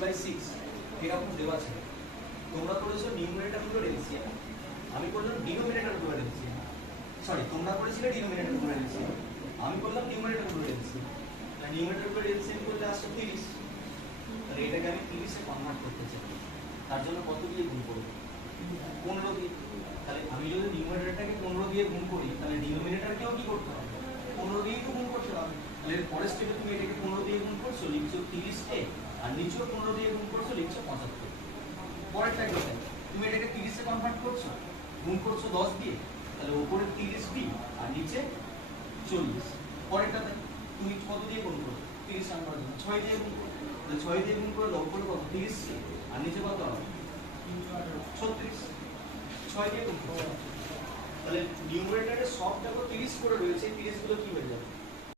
3/6 এরকম দেওয়া ছিল। তোমরা করেছো নিউমারেটর গুলো এলসিএম, আমি করলাম ডিনোমিনেটর গুলো এলসিএম। সরি, তোমরা করেছিলে ডিনোমিনেটর গুলো এলসিএম, আমি করলাম নিউমারেটর গুলো এলসিএম। তাহলে নিউমারেটর গুলো এলসিএম করলে আসছে 30। তাহলে এটাকে আমি 30 এ কনভার্ট করতে চাই। তার জন্য কত দিয়ে গুণ করব? 15 দিয়ে। তাহলে আমি যদি নিউমারেটরটাকে 15 দিয়ে গুণ করি, তাহলে ডিনোমিনেটরকেও কি করতে হবে? 15 দিয়ে তো গুণ করতে হবে। তাহলে এর পরের স্টেপে তুমি এটাকে 15 দিয়ে গুণ করছো, লিখছো 30 কে, আর নিচেও 15 দিয়ে গুণ করছো, লিখছো 75। পরেরটা কি? তুমি এটাকে 30 এ কনভার্ট করছো, গুণ করছো 10 দিয়ে, তাহলে উপরে 30 বি আর নিচে 40। পরেরটাতে তুমি কত দিয়ে গুণ করো? 30 নাম্বার জন্য 6 দিয়ে গুণ করো। তাহলে 6 দিয়ে গুণ করে উপরে কত? 30 কে, আর নিচে কত হবে? 36। 6 দিয়ে গুণ করো। তাহলে নিউমারেটরে সবটা 30 করে রয়েছে, 30 গুলো কি হয়ে যাবে?